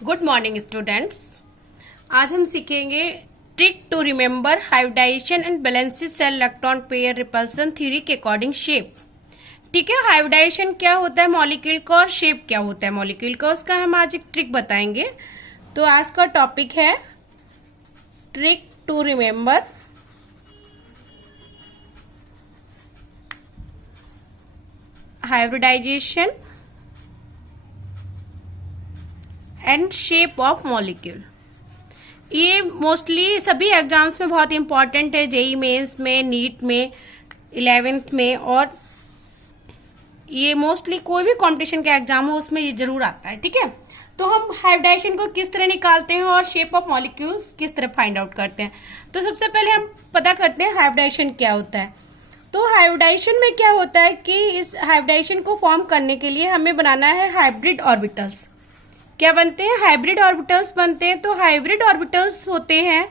Good morning students. आज हम सीखेंगे trick to remember hybridization and valence shell electron pair repulsion theory के according shape. ठीक है, हाइब्रिडाइजेशन क्या होता है मॉलिक्यूल का और शेप क्या होता है मॉलिक्यूल का, उसका हम आज एक ट्रिक बताएंगे। तो आज का टॉपिक है trick to remember hybridization and shape of molecule. ये मोस्टली सभी एग्जाम्स में बहुत इंपॉर्टेंट है, जेई मेंस में, नीट में, 11th में, और ये मोस्टली कोई भी कंपटीशन का एग्जाम हो उसमें ये जरूर आता है। ठीक है, तो हम हाइब्रिडाइजेशन को किस तरह निकालते हैं और शेप ऑफ मॉलिक्यूल्स किस तरह फाइंड आउट करते हैं। तो सबसे पहले हम पता करते हैं हाइब्रिडाइजेशन क्या होता है। तो हाइब्रिडाइजेशन में क्या होता है कि इस हाइब्रिडाइजेशन को फॉर्म करने के लिए हमें बनाना है हाइब्रिड ऑर्बिटल्स। क्या बनते हैं? हाइब्रिड ऑर्बिटल्स बनते हैं। तो हाइब्रिड ऑर्बिटल्स होते हैं,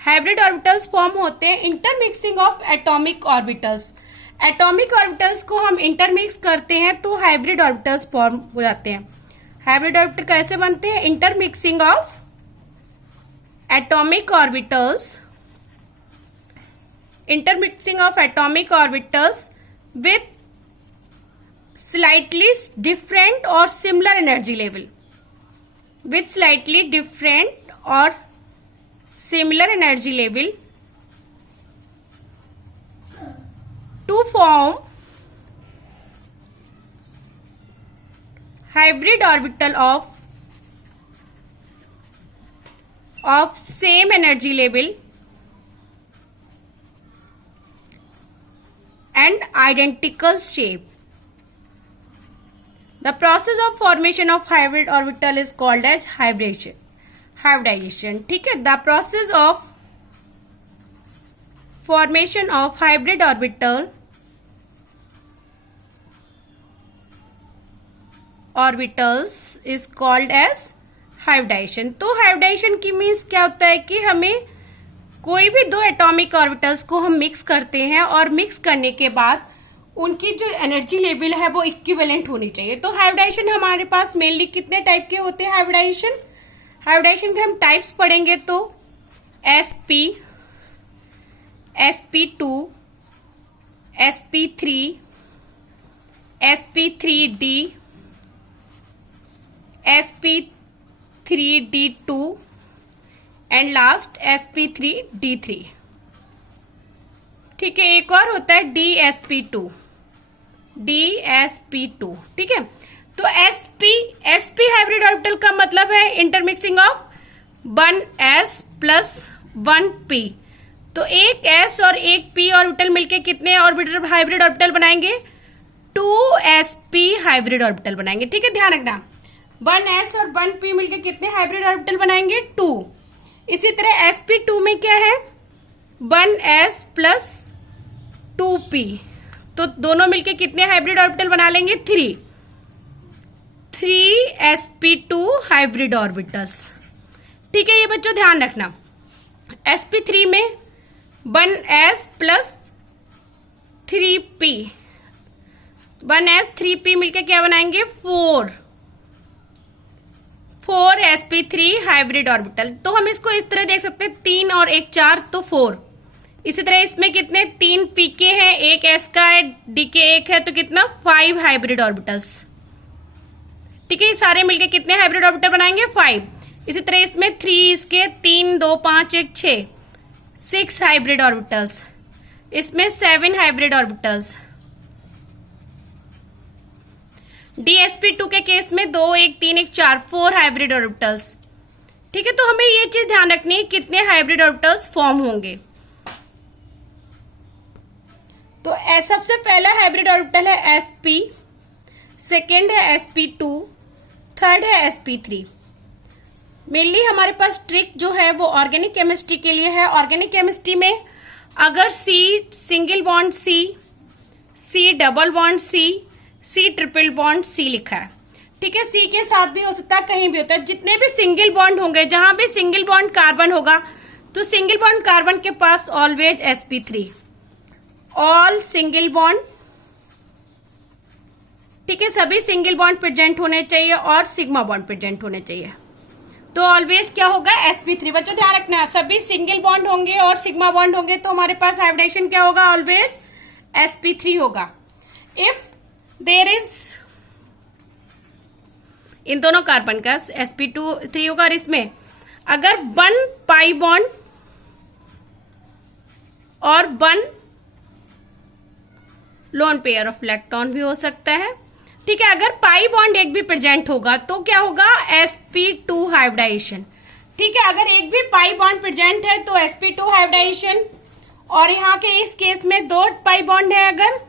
हाइब्रिड ऑर्बिटल्स फॉर्म होते हैं intermixing of atomic orbitals. Atomic orbitals को हम इंटरमिक्स करते हैं तो हाइब्रिड ऑर्बिटल्स फॉर्म हो जाते हैं। हाइब्रिड ऑर्बिटल कैसे बनते हैं? Intermixing of atomic orbitals, intermixing of atomic orbitals with slightly different और similar energy level, with slightly different or similar energy level to form hybrid orbital of same energy level and identical shape. The process of formation of hybrid orbital is called as hybridization. ठीक है, the process of formation of hybrid orbitals is called as hybridization. तो hybridization की means क्या होता है कि हमें कोई भी दो एटॉमिक ऑर्बिटल्स को हम मिक्स करते हैं और मिक्स करने के बाद उनकी जो एनर्जी लेवल है वो इक्विवेलेंट होनी चाहिए। तो हाइब्रिडाइजेशन हमारे पास मेनली कितने टाइप के होते हैं? हाइब्रिडाइजेशन के हम टाइप्स पढ़ेंगे तो sp, sp2, sp3, sp3d, sp3d2 and last sp3d3। ठीक है, एक और होता है dsp2। ठीक है, तो sp हाइब्रिड ऑर्बिटल का मतलब है intermixing of 1s plus 1p। तो एक s और एक p ऑर्बिटल मिलके कितने ऑर्बिटल हाइब्रिड ऑर्बिटल बनाएंगे? 2sp हाइब्रिड ऑर्बिटल बनाएंगे। ठीक है, ध्यान रखना, 1s और 1p मिलके कितने हाइब्रिड ऑर्बिटल बनाएंगे? 2। इसी तरह sp2 में क्या है? 1s प्लस 2p, तो दोनों मिलके कितने हाइब्रिड ऑर्बिटल बना लेंगे? 3sp2 hybrid orbitals. ठीक है, ये बच्चों ध्यान रखना, sp3 में 1s plus 3p, 1s 3p मिलके क्या बनाएंगे? 4sp3 hybrid orbital. तो हम इसको इस तरह देख सकते हैं, 3 और 1 4 तो 4। इसी तरह इसमें कितने 3 pk हैं, एक s का है, dk 1 है, तो कितना 5 हाइब्रिड ऑर्बिटल्स। ठीक है, ये सारे मिलके कितने हाइब्रिड ऑर्बिटल बनाएंगे? 5। इसी तरह इसमें 3 इसके 3 2 5 1 6 हाइब्रिड ऑर्बिटल्स, इसमें 7 हाइब्रिड ऑर्बिटल्स। dsp2 के केस में 2 1 3 1 4 हाइब्रिड ऑर्बिटल्स। ठीक है, तो हमें ये चीज ध्यान रखनी है कितने हाइब्रिड ऑर्बिटल्स फॉर्म होंगे। तो सबसे पहला हाइब्रिड ऑर्बिटल है sp, सेकेंड है sp2, थर्ड है sp3। मेनली हमारे पास ट्रिक जो है वो ऑर्गेनिक केमिस्ट्री के लिए है। ऑर्गेनिक केमिस्ट्री में अगर C single bond C double bond C triple bond C लिखा है, ठीक है, C के साथ भी हो सकता है, कहीं भी होता है। जितने भी सिंगल बॉन्ड होंगे, जहां भी सिंगल बॉन्ड कार्बन होगा तो सिंगल बॉन्ड कार्बन के पास always sp3, all single bond. ठीक है, सभी सिंगल बॉन्ड प्रेजेंट होने चाहिए और सिग्मा बॉन्ड प्रेजेंट होने चाहिए। तो ऑलवेज क्या होगा, sp3। बच्चों ध्यान रखना, सभी सिंगल बॉन्ड होंगे और सिग्मा बॉन्ड होंगे तो हमारे पास हाइब्रिडाइजेशन क्या होगा, ऑलवेज sp3 होगा। इफ देयर इज, इन दोनों कार्बन का sp2 होगा, और इसमें अगर 1 पाई बॉन्ड और 1 लोन पेयर ऑफ इलेक्ट्रॉन भी हो सकता है, ठीक है। अगर पाई बॉन्ड एक भी प्रेजेंट होगा तो क्या होगा, sp2 हाइब्रिडाइजेशन, ठीक है। अगर एक भी पाई बॉन्ड प्रेजेंट है तो sp2 हाइब्रिडाइजेशन। और यहाँ के इस केस में 2 पाई बॉन्ड है, अगर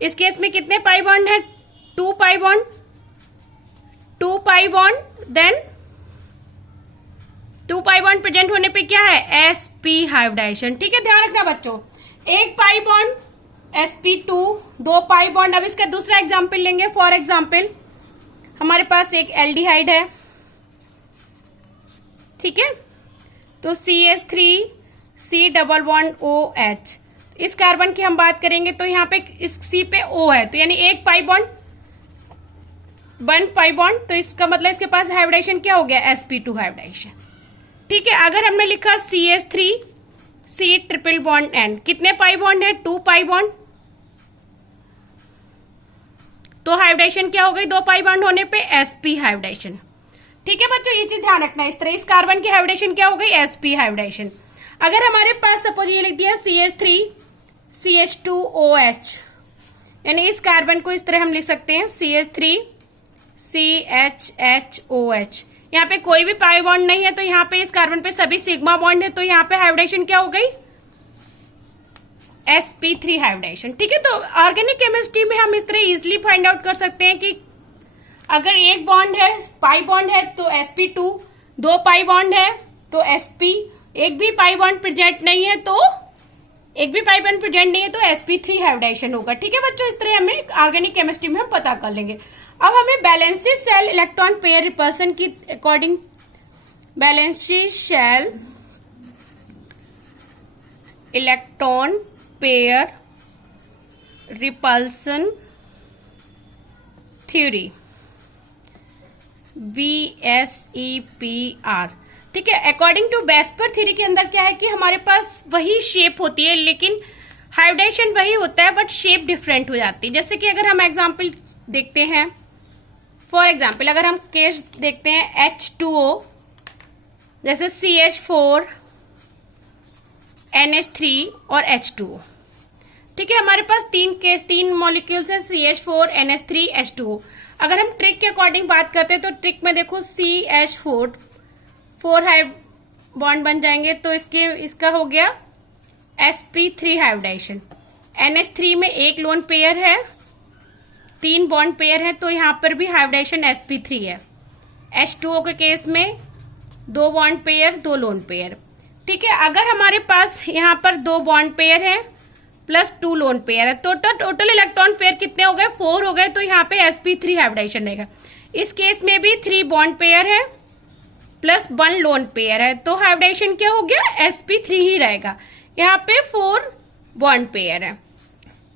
इस केस में कितने पाई बॉन्ड है, 2 pi bond, 2 pi bond, then 2 pi bond present होने पे क्या है, sp हाइब्रिडाइजेशन, ठीक है। ध्यान रखना बच्चों, 1 pi bond sp2, 2 pi bond. अब इसका दूसरा एग्जाम्पल लेंगे। फॉर एग्जाम्पल हमारे पास एक एल्डिहाइड है, ठीक है, तो CH3 C double bond OH। इस कार्बन की हम बात करेंगे तो यहाँ पे इस C पे O है, तो यानी 1 पाई बॉन्ड, 1 पाई बॉन्ड, तो इसका मतलब इसके पास हाइब्रिडाइजेशन क्या हो गया, sp2 हाइब्रिडाइजेशन, ठीक है। अगर हमने लिखा CH3 C triple bond N, कितने पाई बॉन्ड है, 2 पाई बॉन्ड, तो हाइब्रिडाइजेशन क्या हो गई, 2 पाई बॉन्ड होने पे sp हाइब्रिडाइजेशन, ठीक है बच्चों। ये चीज ध्यान रखना, इस तरह इस कार्बन की हाइब्रिडाइजेशन क्या हो गई, sp हाइब्रिडाइजेशन। अगर हमारे पास सपोज ये लिख दिया CH3 CH2OH, यानी इस कार्बन को इस तरह हम लिख सकते हैं CH3 CHHOH। यहाँ पे कोई भी पाई बॉन्ड नहीं है तो यहाँ पे इस कार्बन पे सभी सिग्मा बॉन्ड है, तो यहाँ पे हाइब्रिडाइजेशन क्या हो गई, sp3 हाइब्रिडाइजेशन, ठीक है। तो ऑर्गेनिक केमिस्ट्री में हम इस तरह इजिली फाइंड आउट कर सकते हैं कि अगर एक बॉन्ड है, पाई बॉन्ड है तो sp2, 2 पाई बॉन्ड है तो sp, एक भी पाई बॉन्ड प्रेजेंट नहीं है तो sp3 हाइब्रिडाइजेशन होगा, ठीक है बच्चों। इस तरह हमें ऑर्गेनिक केमिस्ट्री में हम पता कर लेंगे। अब हमें valence shell electron pair repulsion की according, valence shell electron pair repulsion theory, VSEPR, ठीक है। अकॉर्डिंग टू वेस्पर थ्योरी के अंदर क्या है कि हमारे पास वही शेप होती है लेकिन हाइब्रिडाइजेशन वही होता है बट शेप डिफरेंट हो जाती है। जैसे कि अगर हम एग्जांपल देखते हैं, फॉर एग्जांपल अगर हम केस देखते हैं H2O, जैसे CH4 NH3 और H2O, ठीक है। हमारे पास 3 मॉलिक्यूल्स है, CH4 NH3 H2O। अगर हम ट्रिक के अकॉर्डिंग बात करते हैं तो ट्रिक में देखो CH4 4 हाइब बॉन्ड बन जाएंगे तो इसका हो गया sp3 हाइब्रिडाइजेशन। NH3 में 1 लोन पेयर है, 3 बॉन्ड पेयर है तो यहाँ पर भी हाइब्रिडाइजेशन sp3 है। H2O के केस में 2 बॉन्ड पेयर, 2 लोन पेयर, ठीक है। अगर हमारे पास यहाँ पर 2 बॉन्ड पेयर है प्लस 2 लोन पेयर है तो टोटल इलेक्ट्रॉन पेयर कितने हो गए, 4 हो गए, तो यहाँ पे sp3 हाइब्रिडाइजेशन रहेगा। इस केस में भी 3 बॉन्ड पेयर है प्लस 1 लोन पेयर है तो हाइब्रिडाइजेशन क्या हो गया, sp3 ही रहेगा। यहाँ पे 4 बॉन्ड पेयर है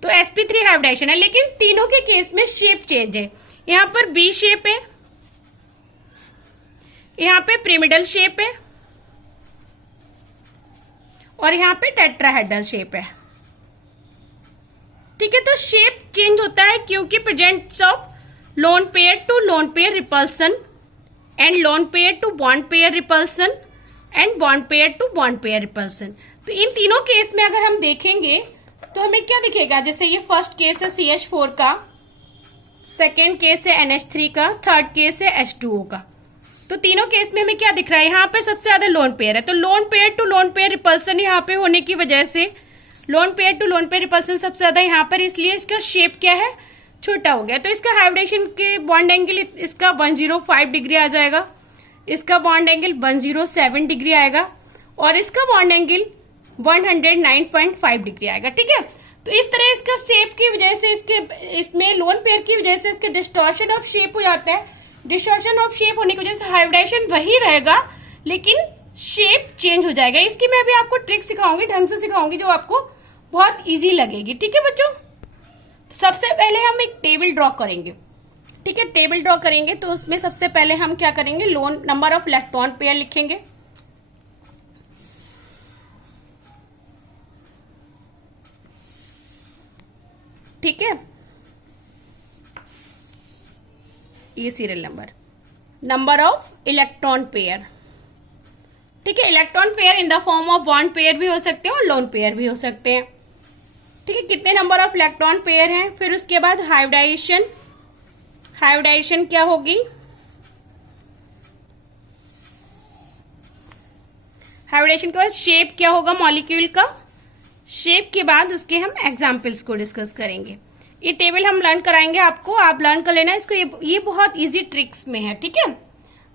तो sp3 हाइब्रिडाइजेशन है, लेकिन तीनों के केस में शेप चेंज है। यहाँ पर बी शेप है, यहाँ पे पिरामिडल शेप है और यहाँ पे टेट्राहेड्रल शेप है, ठीक है। तो शेप चेंज होता है क्योंकि presence of lone pair to lone pair repulsion and lone pair to bond pair repulsion and bond pair to bond pair repulsion. तो इन तीनों केस में अगर हम देखेंगे तो हमें क्या दिखेगा, जैसे ये फर्स्ट केस है CH4 का, सेकेंड केस है NH3 का, थर्ड केस है H2O का। तो तीनों केस में हमें क्या दिख रहा है, यहाँ पे सबसे ज्यादा लोन पेयर है तो lone pair to lone pair repulsion यहाँ पे होने की वजह से lone pair to lone pair repulsion सबसे ज्यादा यहाँ पर, इसलिए इसका शेप क्या है, छोटा हो गया। तो इसका हाइब्रिडेशन के बॉन्ड एंगल इसका 105 डिग्री आ जाएगा, इसका बॉन्ड एंगल 107 डिग्री आएगा और इसका बॉन्ड एंगल 109.5 डिग्री आएगा, ठीक है। तो इस तरह इसका शेप की वजह से इसमें लोन पेयर की वजह से इसके डिस्टॉर्शन ऑफ शेप हो जाता है। डिस्टॉर्शन ऑफ शेप होने की वजह से हाइब्रिडाइजेशन वही रहेगा लेकिन शेप चेंज हो जाएगा। इसकी मैं भी आपको ट्रिक सिखाऊंगी, ढंग से सिखाऊंगी जो आपको बहुत इजी लगेगी, ठीक है बच्चों। सबसे पहले हम एक टेबल ड्रॉ करेंगे। ठीक है, टेबल ड्रॉ करेंगे तो उसमें सबसे पहले हम क्या करेंगे, loan number of electron pair लिखेंगे। ठीक है, ये serial number of electron pair. ठीक है, electron pair in the form of bond pair भी हो सकते हैं और लोन पेयर भी हो सकते हैं। ठीक है, कितने नंबर ऑफ इलेक्ट्रॉन पेयर हैं। फिर उसके बाद हाइब्रिडाइजेशन, हाइब्रिडाइजेशन क्या होगी, हाइब्रिडेशन के बाद शेप क्या होगा मॉलिक्यूल का, शेप के बाद उसके हम एग्जाम्पल्स को डिस्कस करेंगे। ये टेबल हम लर्न कराएंगे आपको, आप लर्न कर लेना इसको, ये बहुत इजी ट्रिक्स में है। ठीक है,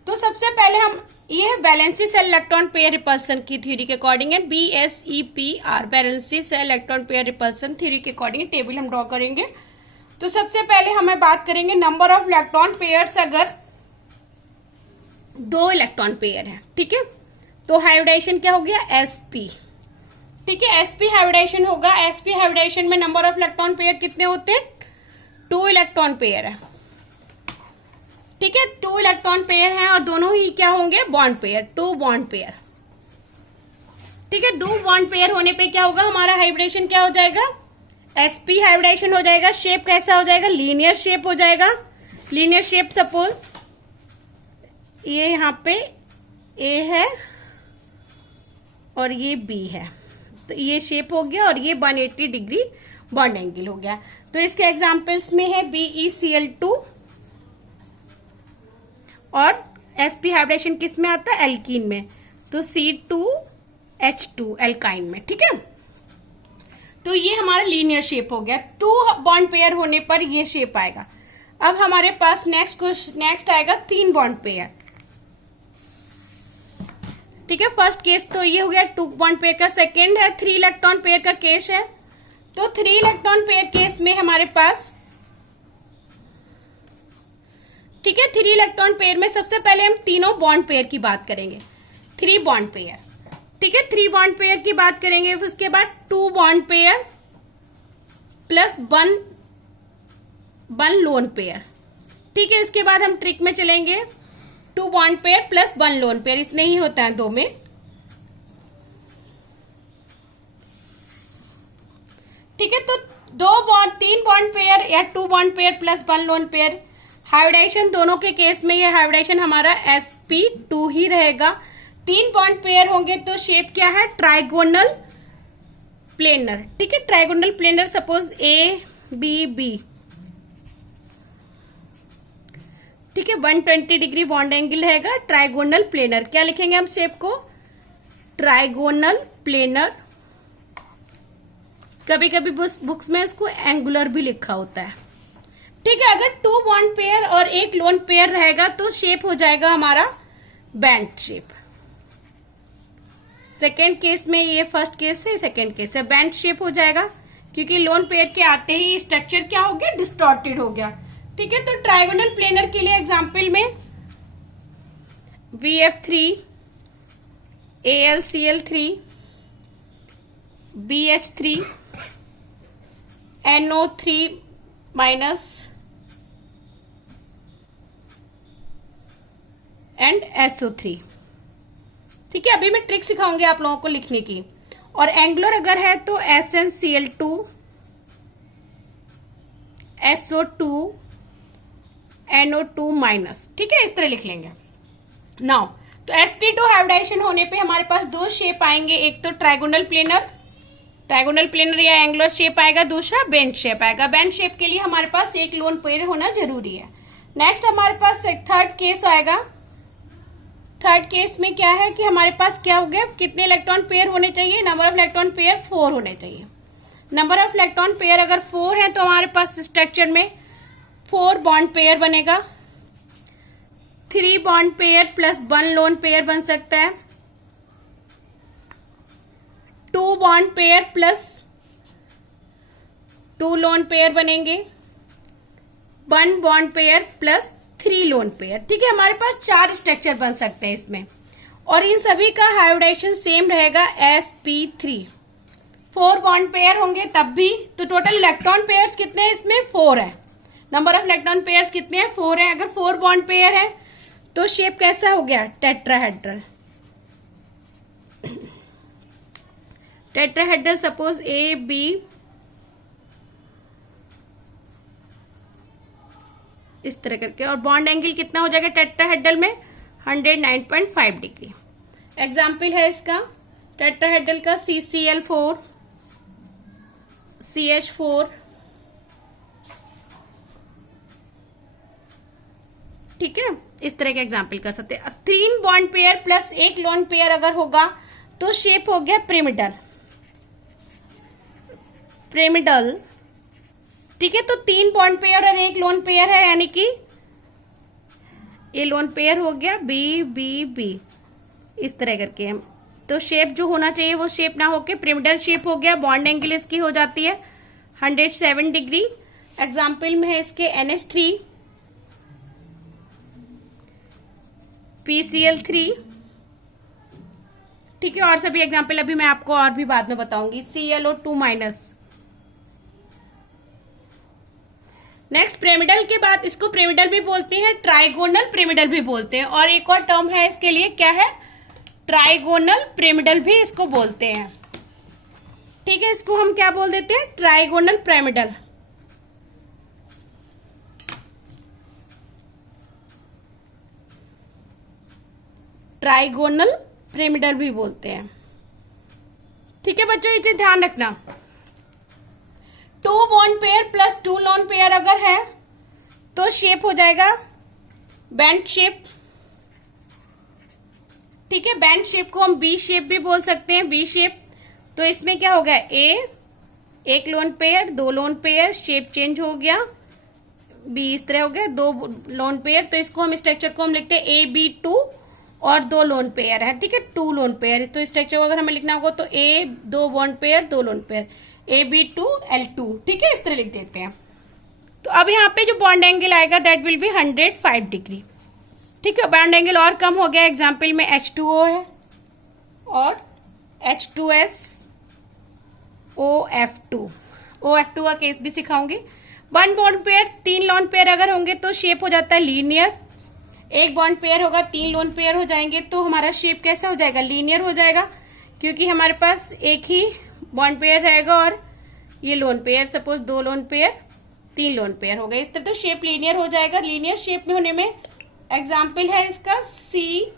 तो सबसे पहले हम, ये है valency cell electron pair repulsion की थ्योरी के अकॉर्डिंग है, BSEPR, valency cell electron pair repulsion theory के अकॉर्डिंग टेबल हम ड्रॉ करेंगे। तो सबसे पहले हमें बात करेंगे नंबर ऑफ इलेक्ट्रॉन पेयर्स, अगर 2 इलेक्ट्रॉन पेयर है। ठीक है, तो हाइब्रिडाइजेशन क्या हो गया, sp। ठीक है, sp हाइब्रिडाइजेशन होगा। sp हाइब्रिडाइजेशन में नंबर ऑफ इलेक्ट्रॉन पेयर कितने होते हैं, 2 इलेक्ट्रॉन पेयर है। ठीक है, 2 इलेक्ट्रॉन पेयर हैं और दोनों ही क्या होंगे, बॉन्ड पेयर, 2 बॉन्ड पेयर। ठीक है, 2 बॉन्ड पेयर होने पे क्या होगा, हमारा हाइब्रिडेशन क्या हो जाएगा, sp हाइब्रिडेशन हो जाएगा। शेप कैसा हो जाएगा, लीनियर शेप हो जाएगा। लीनियर शेप, सपोज ये यहाँ पे a है और ये b है, तो ये शेप हो गया और ये 180 डिग्री बॉन्ड एंगल हो गया। तो इसके एग्जाम्पल्स में है BeCl2 और sp हाइब्रिडेशन किस में आता है, एल्कीन में, तो C2H2 एल्काइन में। ठीक है, तो ये हमारा लीनियर शेप हो गया। 2 बॉन्ड पेयर होने पर ये शेप आएगा। अब हमारे पास नेक्स्ट आएगा 3 बॉन्ड पेयर। ठीक है, फर्स्ट केस तो ये हो गया 2 बॉन्ड पेयर का। सेकेंड है 3 इलेक्ट्रॉन पेयर का केस है। तो 3 इलेक्ट्रॉन पेयर केस में हमारे पास, ठीक है, 3 इलेक्ट्रॉन पेयर में सबसे पहले हम तीनों बॉन्ड पेयर की बात करेंगे, 3 बॉन्ड पेयर। ठीक है, 3 बॉन्ड पेयर की बात करेंगे। उसके बाद 2 bond pair plus 1 lone pair. ठीक है, इसके बाद हम ट्रिक में चलेंगे, 2 bond pair plus 1 lone pair, इतने ही होता है 2 में। ठीक है, तो 3 बॉन्ड पेयर या 2 bond pair plus 1 lone pair. Hybridization दोनों के केस में ये हाइब्रिडाइजेशन हमारा sp2 ही रहेगा। 3 बॉन्ड पेयर होंगे तो शेप क्या है, ट्राइगोनल प्लेनर। ठीक है, ट्राइगोनल प्लेनर, सपोज ABB। ठीक है, 120 डिग्री बॉन्ड एंगल रहेगा, ट्राइगोनल प्लेनर। क्या लिखेंगे हम शेप को, ट्राइगोनल प्लेनर। कभी कभी बुक्स में इसको एंगुलर भी लिखा होता है। ठीक है, अगर 2 बॉन्ड पेयर और 1 लोन पेयर रहेगा तो शेप हो जाएगा हमारा बैंड शेप। सेकेंड केस में, ये फर्स्ट केस से सेकेंड केस से बैंड शेप हो जाएगा, क्योंकि लोन पेयर के आते ही स्ट्रक्चर क्या हो गया, डिस्टॉर्टेड हो गया। ठीक है, तो ट्राइगोनल प्लेनर के लिए एग्जाम्पल में VF3, AlCl3, BH3, NO3- and SO3। ठीक है, अभी मैं ट्रिक सिखाऊंगी आप लोगों को लिखने की। और एंगुलर अगर है तो SnCl2, SO2, NO2-। ठीक है, इस तरह लिख लेंगे। नाउ तो sp2 हाइब्रिडाइजेशन होने पे हमारे पास 2 शेप आएंगे, एक तो ट्राइगोनल प्लेनर या एंगुलर शेप आएगा, दूसरा बेंड शेप आएगा। बेंड शेप के लिए हमारे पास 1 लोन पेयर होना जरूरी है। नेक्स्ट हमारे पास थर्ड केस आएगा। थर्ड केस में क्या है कि हमारे पास क्या हो गया, कितने इलेक्ट्रॉन पेयर होने चाहिए, नंबर ऑफ इलेक्ट्रॉन पेयर 4 होने चाहिए। नंबर ऑफ इलेक्ट्रॉन पेयर अगर 4 है तो हमारे पास स्ट्रक्चर में 4 बॉन्ड पेयर बनेगा। 3 bond pair plus 1 lone pair बन सकता है। 2 bond pair plus 2 lone pair बनेंगे। 1 bond pair plus 3 lone pair. ठीक है, हमारे पास 4 स्ट्रक्चर बन सकते हैं इसमें, और इन सभी का हाइब्रिडाइजेशन सेम रहेगा sp3। 4 बॉन्ड पेयर होंगे तब भी, तो टोटल इलेक्ट्रॉन पेयर्स कितने हैं इसमें, 4 है। नंबर ऑफ इलेक्ट्रॉन पेयर्स कितने हैं? 4 है। अगर 4 बॉन्ड पेयर है तो शेप कैसा हो गया? Tetrahedral. Tetrahedral suppose A B इस तरह करके, और बॉन्ड एंगल कितना हो जाएगा टेट्राहेड्रल में? 109.5 डिग्री। एग्जाम्पल है इसका टेट्राहेड्रल का CCl4, CH4, ठीक है, इस तरह के एग्जाम्पल कर सकते हैं। 3 bond pair plus 1 lone pair अगर होगा तो शेप हो गया पिरामिडल। पिरामिडल, ठीक है। तो 3 बॉन्ड पेयर और 1 लोन पेयर है, यानी कि ये लोन पेयर हो गया बी बी बी, इस तरह करके हम, तो शेप जो होना चाहिए वो शेप ना होके पिरामिडल शेप हो गया। बॉन्ड एंगल इसकी हो जाती है 107 डिग्री। एग्जाम्पल में है इसके NH3, PCl3, ठीक है। और सभी एग्जाम्पल अभी मैं आपको और भी बाद में बताऊंगी। ClO2-। नेक्स्ट पिरामिडल के बाद इसको पिरामिडल भी बोलते हैं, ट्राइगोनल पिरामिडल भी बोलते हैं, और एक और टर्म है इसके लिए, क्या है? ट्राइगोनल पिरामिडल भी इसको बोलते हैं, ठीक है। इसको हम क्या बोल देते हैं? Trigonal pyramidal. ट्राइगोनल पिरामिडल भी बोलते हैं, ठीक है बच्चों, ये चीज ध्यान रखना। 2 bond pair plus 2 lone pair अगर है तो शेप हो जाएगा बैंड शेप, ठीक है। बैंड शेप को हम बी शेप भी बोल सकते हैं, बी शेप। तो इसमें क्या हो गया? एक lone pair, 2 lone pair, shape change हो गया, बी इस तरह हो गया, 2 लोन पेयर। तो इसको हम स्ट्रक्चर को हम लिखते हैं AB2 और 2 लोन पेयर है, ठीक है, 2 लोन पेयर। तो स्ट्रक्चर को अगर हमें लिखना होगा तो 2 bond pair 2 lone pair, AB2L2, ठीक है, इस तरह लिख देते हैं। तो अब यहाँ पे जो बॉन्ड एंगल आएगा दैट विल बी 105 डिग्री, ठीक है। बॉन्ड एंगल और कम हो गया। एग्जाम्पल में H2O है और H2SOF2, OF2 का केस भी सिखाऊंगी। 1 बॉन्ड पेयर 3 लोन पेयर अगर होंगे तो शेप हो जाता है लीनियर। 1 बॉन्ड पेयर होगा, 3 लोन पेयर हो जाएंगे तो हमारा शेप कैसा हो जाएगा? लीनियर हो जाएगा, क्योंकि हमारे पास एक ही बॉन्ड पेयर रहेगा और ये lone pair, suppose 2 lone pair 3 lone pair हो गए, इस तरह तो शेप लीनियर हो जाएगा। लीनियर शेप में होने में एग्जाम्पल है इसका ClO-,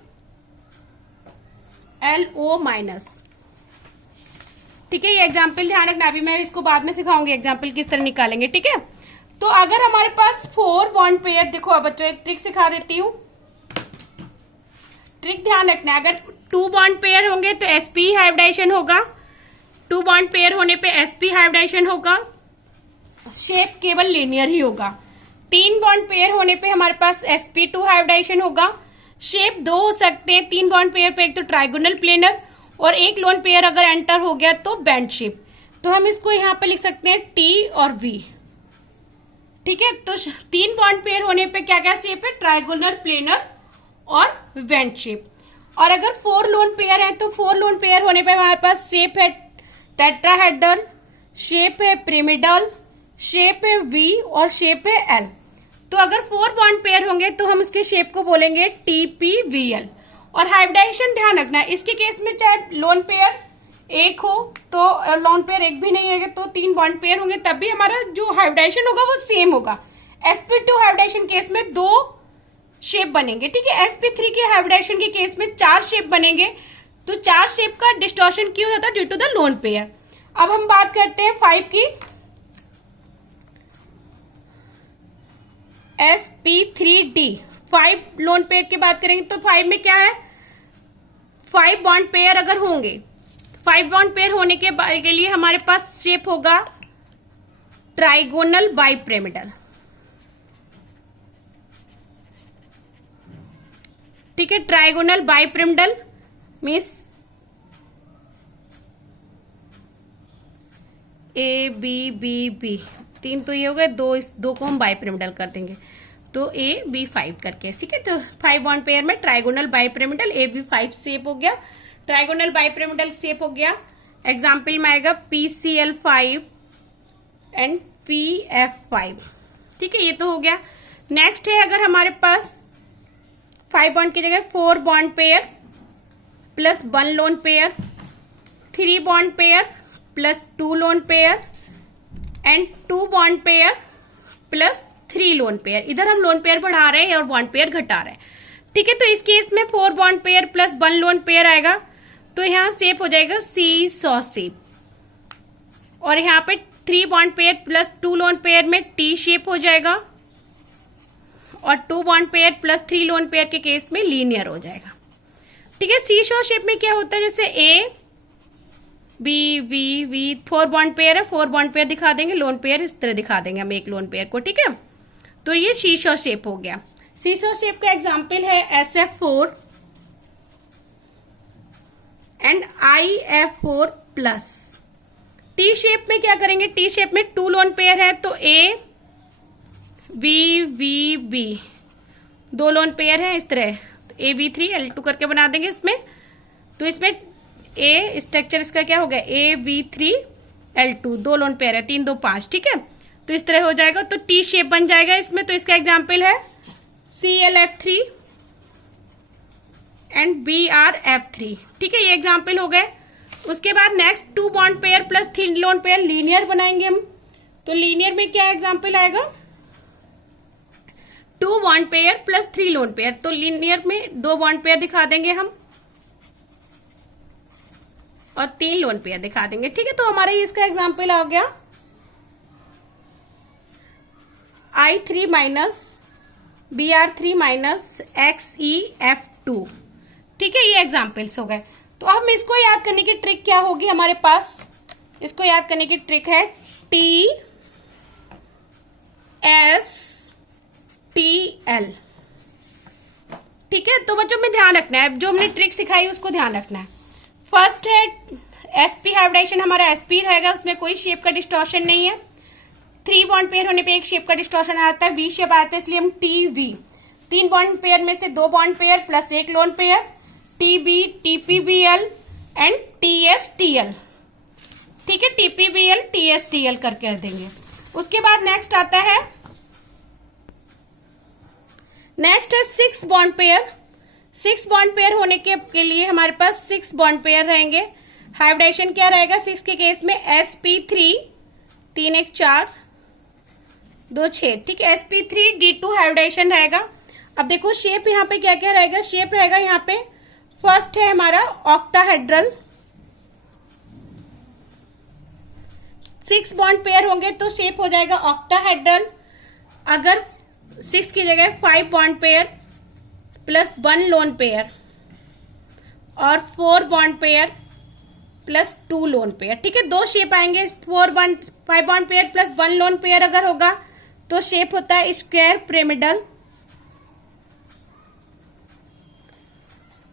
ठीक है। ये एग्जाम्पल ध्यान रखना, अभी मैं इसको बाद में सिखाऊंगी एग्जाम्पल किस तरह निकालेंगे, ठीक है। तो अगर हमारे पास 4 बॉन्ड पेयर, देखो अब बच्चों एक ट्रिक सिखा देती हूँ, ट्रिक ध्यान रखना। अगर 2 बॉन्ड पेयर होंगे तो sp हाइब्रिडाइजेशन होगा, 2 बॉन्ड पेयर होने पे sp हाइब्रिडाइजेशन होगा, शेप केवल लीनियर ही होगा। 3 बॉन्ड पेयर होने पे हमारे पास sp2 हाइब्रिडाइजेशन होगा, शेप 2 हो सकते हैं 3 बॉन्ड पेयर पे, एक तो ट्राइगोनल प्लेनर और 1 लोन पेयर अगर एंटर हो गया तो बैंड शेप। तो हम इसको यहाँ पे लिख सकते हैं T और V, ठीक है। तो 3 बॉन्ड पेयर होने पे क्या क्या शेप है? ट्राइगोनल, प्लेनर और बैंड शेप। और अगर 4 लोन पेयर है तो 4 लोन पेयर होने पे हमारे पास शेप है टेट्राहेड्रल, शेप है पिरामिडल, शेप है V और शेप है L। तो अगर 4 बॉन्ड पेयर होंगे तो हम उसके शेप को बोलेंगे TPVL। और हाइब्रिडाइजेशन ध्यान रखना, इसके केस में चाहे लोन पेयर 1 हो तो लोन पेयर 1 भी नहीं है तो 3 बॉन्ड पेयर होंगे, तब भी हमारा जो हाइब्रिडाइजेशन होगा वो सेम होगा। sp2 हाइब्रिडाइजेशन केस में 2 शेप बनेंगे, ठीक है। sp3 के हाइब्रिडाइजेशन के केस में 4 शेप बनेंगे। तो 4 शेप का डिस्टॉर्शन क्यों होता है? Due to the lone pair. अब हम बात करते हैं 5 की, sp3d। 5 लोन पेयर की बात करेंगे तो 5 में क्या है? 5 बॉन्ड पेयर अगर होंगे, 5 बॉन्ड पेयर होने के लिए हमारे पास शेप होगा ट्राइगोनल बाइपिरामिडल, ठीक है। ट्राइगोनल बाइपिरामिडल मीन्स ABBB, 3 तो ये हो गए, 2 को हम बाइपिरामिडल कर देंगे तो AB5 करके, ठीक है। तो 5 बॉन्ड पेयर में ट्राइगोनल बाइपिरामिडल AB5 शेप हो गया, ट्राइगोनल बाइपिरामिडल शेप हो गया। एग्जाम्पल में आएगा PCl5 एंड PF5, ठीक है, ये तो हो गया। नेक्स्ट है अगर हमारे पास 5 बॉन्ड की जगह 4 bond pair plus 1 lone pair, 3 bond pair plus 2 lone pair and 2 bond pair plus 3 lone pair. इधर हम लोन पेयर बढ़ा रहे हैं और बॉन्ड पेयर घटा रहे हैं, ठीक है। तो इस केस में 4 bond pair plus 1 lone pair आएगा, तो यहां शेप हो जाएगा सी सॉ शेप, और यहाँ पे 3 bond pair plus 2 lone pair में टी शेप हो जाएगा, और 2 bond pair plus 3 lone pair के केस में लीनियर हो जाएगा, ठीक है। सी शॉ शेप में क्या होता है, जैसे A B V V 4 bond pair है, 4 बॉन्ड पेयर दिखा देंगे, लोन पेयर इस तरह दिखा देंगे हम एक लोन पेयर को, ठीक है। तो ये सी शॉ शेप हो गया। सी शॉ शेप का एग्जाम्पल है SF4 and IF4 plus. T shape में क्या करेंगे, टी शेप में 2 लोन पेयर है, तो A V V B 2 lone pair है, इस तरह AV3L2 करके बना देंगे इसमें। तो इसमें ए स्ट्रक्चर इसका क्या हो गया, AV3L2 2 लोन पेयर है, 3 2 5, ठीक है। तो इस तरह हो जाएगा, तो टी शेप बन जाएगा इसमें। तो इसका एग्जाम्पल है CLF3 एंड BRF3, ठीक है, ये एग्जाम्पल हो गए। उसके बाद next 2 bond pair plus 3 lone pair linear बनाएंगे हम। तो लीनियर में क्या एग्जाम्पल आएगा, 2 bond pair plus 3 lone pair. तो लीनियर में 2 बॉन्ड पेयर दिखा देंगे हम और 3 लोन पेयर दिखा देंगे, ठीक है। तो हमारा इसका एग्जाम्पल आ गया I3 minus BR3 minus XEF2, ठीक है, ये एग्जाम्पल्स हो गए। तो अब इसको याद करने की ट्रिक क्या होगी हमारे पास, इसको याद करने की ट्रिक है TSTL, ठीक है। तो बच्चों में ध्यान रखना है, जो हमने ट्रिक सिखाई उसको ध्यान रखना है। फर्स्ट है SP हाइब्रिडाइजेशन, हमारा SP रहेगा, उसमें कोई शेप का डिस्टॉर्शन नहीं है। 3 बॉन्ड पेयर होने पे एक शेप का डिस्टॉर्शन आता है, V शेप आता है, इसलिए हम TV। 3 बॉन्ड पेयर में से 2 bond pair plus 1 lone pair, TB TPBL and TSTL, ठीक है, TPBL TSTL करके देंगे। उसके बाद नेक्स्ट आता है, नेक्स्ट है 6 बॉन्ड पेयर। 6 बॉन्ड पेयर होने के लिए हमारे पास 6 बॉन्ड पेयर रहेंगे। हाइब्रिडाइजेशन क्या रहेगा 6 के केस में, SP3 3 1 4 2 6, ठीक है, SP3D2 हाइब्रिडाइजेशन रहेगा। अब देखो शेप यहाँ पे क्या क्या रहेगा, शेप रहेगा यहाँ पे फर्स्ट है हमारा ऑक्टाहेड्रल। 6 बॉन्ड पेयर होंगे तो शेप हो जाएगा ऑक्टाहेड्रल। अगर 6 की जगह 5 bond pair plus 1 lone pair और 4 bond pair plus 2 lone pair, ठीक है, 2 शेप आएंगे। 5 bond pair plus 1 lone pair अगर होगा तो शेप होता है स्क्वायर पिरामिडल।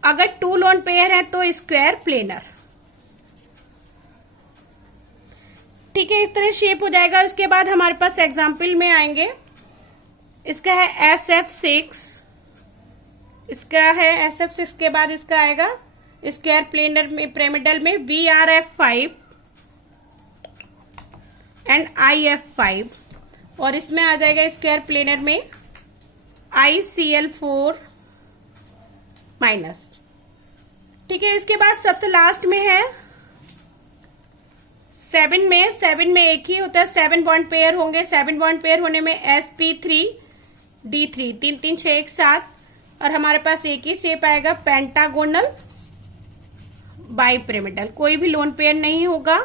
अगर 2 लोन पेयर है तो स्क्वायर प्लेनर, ठीक है, इस तरह शेप हो जाएगा। उसके बाद हमारे पास एग्जाम्पल में आएंगे, इसका है SF6, इसका है SF6 के बाद इसका आएगा स्क्वायर प्लेनर में पिरामिडल में BRF5 एंड IF5, और इसमें आ जाएगा स्क्वायर प्लेनर में ICL4 माइनस, ठीक है। इसके बाद सबसे लास्ट में है 7 में एक ही होता है, 7 बॉन्ड पेयर होंगे। 7 बॉन्ड पेयर होने में SP3D3 3 3 6 1 7, और हमारे पास एक ही शेप आएगा पेंटागोनल बाइपिरामिडल, कोई भी लोन पेयर नहीं होगा,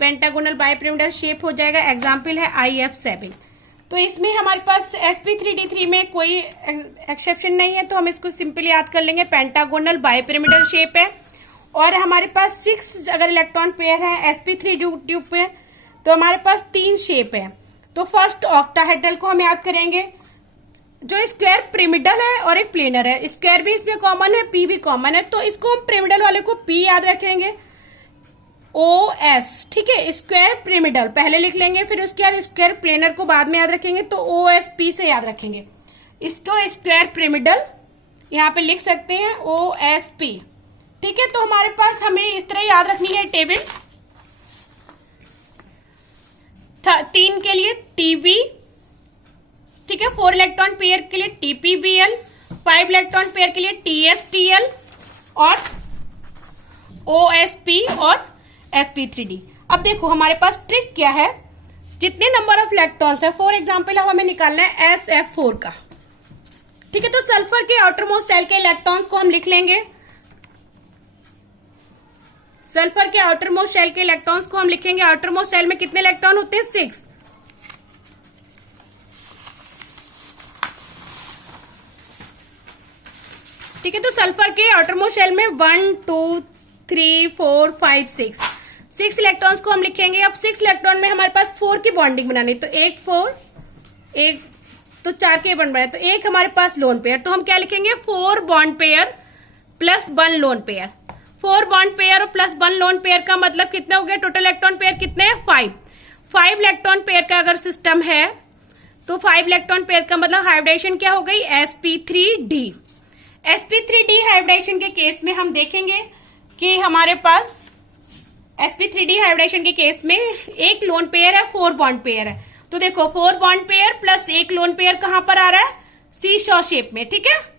पेंटागोनल बाइपिरामिडल शेप हो जाएगा। एग्जाम्पल है IF7। तो इसमें हमारे पास SP3D3 में कोई एक्सेप्शन नहीं है, तो हम इसको सिंपली याद कर लेंगे, पेंटागोनल बाइपिरामिडल शेप है। और हमारे पास 6 अगर इलेक्ट्रॉन पेयर है SP3D2 पे, तो हमारे पास 3 शेप है। तो फर्स्ट ऑक्टाहेड्रल को हम याद करेंगे, जो स्क्वायर पिरामिडल है और एक प्लेनर है, स्क्वायर भी इसमें कॉमन है, P भी कॉमन है, तो इसको हम पिरामिडल वाले को P याद रखेंगे, OS, ठीक है, स्क्वायर पिरामिडल पहले लिख लेंगे, फिर उसके बाद स्क्वायर प्लेनर को बाद में याद रखेंगे, तो OSP से याद रखेंगे। इसको स्क्वायर पिरामिडल यहाँ पे लिख सकते हैं OSP, ठीक है। तो हमारे पास हमें इस तरह याद रखनी है टेबल। 3 के लिए TB ठीक है। 4 इलेक्ट्रॉन पेयर के लिए TpBl, 5 इलेक्ट्रॉन पेयर के लिए TsTl और OSP और sp3d। अब देखो हमारे पास ट्रिक क्या है, जितने नंबर ऑफ इलेक्ट्रॉन्स है, फॉर एग्जाम्पल हमें निकालना है SF4 का, ठीक है। तो सल्फर के आउटर मोस्ट शेल के इलेक्ट्रॉन्स को हम लिख लेंगे, सल्फर के आउटर मोस्ट शेल के इलेक्ट्रॉन्स को हम लिखेंगे। आउटर मोस्ट शेल में कितने इलेक्ट्रॉन होते हैं? 6। ठीक है। तो सल्फर के आउटर मोस्ट शेल में 1 2 3 4 5 6 इलेक्ट्रॉन्स को हम लिखेंगे। अब 6 इलेक्ट्रॉन में हमारे पास 4 की बॉन्डिंग बनानी, तो 1 4 1 तो 4 के बॉन्ड बने, तो एक हमारे पास लोन पेयर, तो हम क्या लिखेंगे? 4 bond pair plus 1 lone pair. 4 bond pair और प्लस 1 लोन पेयर का मतलब कितने हो गए? टोटल इलेक्ट्रॉन पेयर कितने हैं? 5 इलेक्ट्रॉन पेयर का अगर सिस्टम है तो 5 इलेक्ट्रॉन पेयर का मतलब हाइब्रिडेशन क्या हो गई? sp3d। sp3d हाइब्रिडेशन के केस में हम देखेंगे कि हमारे पास sp3d हाइब्रिडेशन के केस में एक लोन पेयर है, 4 बॉन्ड पेयर है। तो देखो 4 बॉन्ड पेयर प्लस एक लोन पेयर कहां पर आ रहा है? सीशॉ शेप में, ठीक है।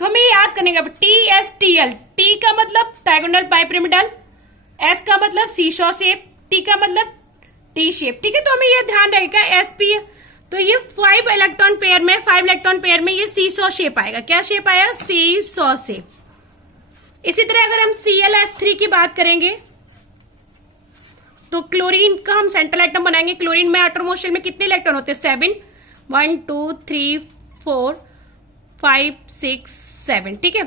तो हमें याद करने का TsTl, T का मतलब डायगोनल बाइपिरामिडल, S का मतलब सीशॉ शेप, T का मतलब T शेप, ठीक है। तो हमें यह ध्यान रहेगा sp, तो ये 5 इलेक्ट्रॉन पेयर में ये सीशॉ शेप आएगा। क्या शेप आया? Seesaw shape. इसी तरह अगर हम ClF3 की बात करेंगे तो क्लोरीन का हम सेंट्रल एटम बनाएंगे। क्लोरीन में आउटर मोस्ट शेल में कितने इलेक्ट्रॉन होते हैं? 7, 1 2 3 4 5 6 7, ठीक है।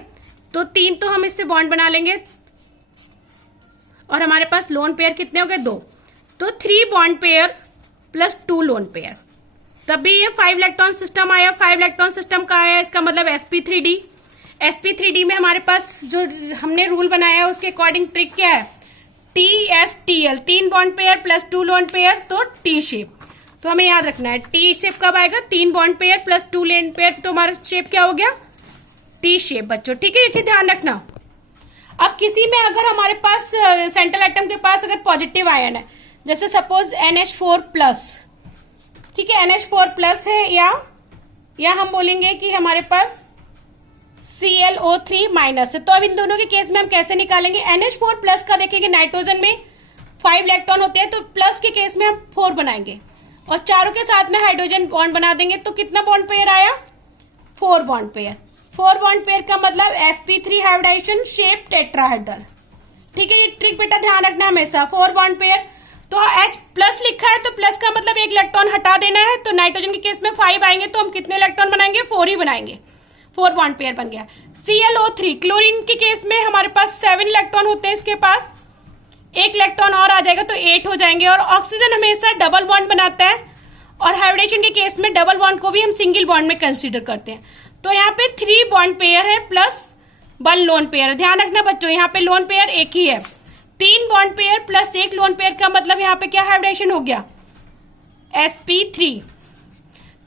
तो 3 तो हम इससे बॉन्ड बना लेंगे और हमारे पास लोन पेयर कितने हो गए? 2। तो 3 bond pair plus 2 lone pair, तभी ये 5 इलेक्ट्रॉन सिस्टम आया। 5 इलेक्ट्रॉन सिस्टम का आया, इसका मतलब sp3d। sp3d में हमारे पास जो हमने रूल बनाया है उसके अकॉर्डिंग ट्रिक क्या है? TsTl, 3 bond pair plus 2 lone pair, तो T शेप। तो हमें याद रखना है T शेप कब आएगा? 3 bond pair plus 2 lone pair, तो हमारा शेप क्या हो गया? T शेप बच्चों, ठीक है। ये चीज ध्यान रखना। अब किसी में अगर हमारे पास सेंट्रल एटम के पास अगर पॉजिटिव आयन है, जैसे सपोज NH4 प्लस, ठीक है, NH4 प्लस है, या हम बोलेंगे कि हमारे पास ClO3 माइनस है, तो अब इन दोनों के केस में हम कैसे निकालेंगे? NH4 प्लस का देखेंगे, नाइट्रोजन में 5 इलेक्ट्रॉन होते हैं, तो प्लस के केस में हम 4 बनाएंगे और चारों के साथ में हाइड्रोजन बॉन्ड बना देंगे, तो कितना बॉन्ड पेयर आया? 4 बॉन्ड पेयर। 4 बॉन्ड पेयर का मतलब sp3 हाइब्रिडेशन शेप टेट्राहेड्रल, ठीक है। ये ट्रिक बेटा ध्यान रखना हमेशा। 4 बॉन्ड पेयर, तो H प्लस लिखा है तो प्लस का मतलब एक इलेक्ट्रॉन हटा देना है, तो नाइट्रोजन के केस में 5 आएंगे, तो हम कितने इलेक्ट्रॉन बनाएंगे? 4 ही बनाएंगे। 4 बॉन्ड पेयर बन गया। ClO3, क्लोरीन के केस में हमारे पास 7 इलेक्ट्रॉन होते हैं, इसके पास एक इलेक्ट्रॉन और आ जाएगा तो 8 हो जाएंगे। और ऑक्सीजन हमेशा डबल बॉन्ड बनाता है और हाइब्रिडेशन के केस में डबल बॉन्ड को भी हम सिंगल बॉन्ड में कंसीडर करते हैं। तो यहाँ पे 3 बॉन्ड पेयर है प्लस 1 लोन पेयर। ध्यान रखना बच्चों, यहाँ पे लोन पेयर एक ही है। 3 bond pair plus 1 lone pair का मतलब यहाँ पे क्या हाइब्रिडेशन हो गया? sp3,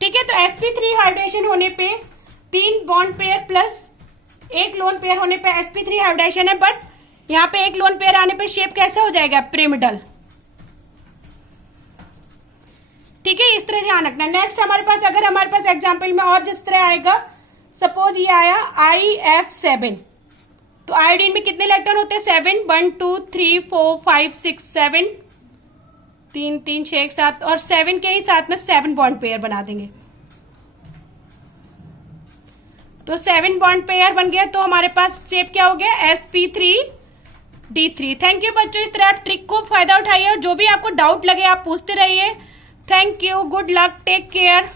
ठीक है। तो sp3 हाइब्रिडेशन होने पे 3 bond pair plus 1 lone pair होने पे sp3 हाइब्रिडेशन है, बट यहाँ पे 1 लोन पेयर आने पे शेप कैसा हो जाएगा? पिरामिडल, ठीक है। इस तरह ध्यान रखना। नेक्स्ट हमारे पास अगर हमारे पास एग्जाम्पल में और जिस तरह आएगा, सपोज ये आया IF7, तो आयोडीन में कितने इलेक्ट्रॉन होते हैं? 7, 1 2 3 4 5 6 7, 3 3 6 7, और 7 के ही साथ में 7 बॉन्ड पेयर बना देंगे, तो 7 बॉन्ड पेयर बन गया। तो हमारे पास शेप क्या हो गया? sp3d3। थैंक यू बच्चों, इस तरह आप ट्रिक को फायदा उठाइए और जो भी आपको डाउट लगे आप पूछते रहिए। Thank you, good luck, take care.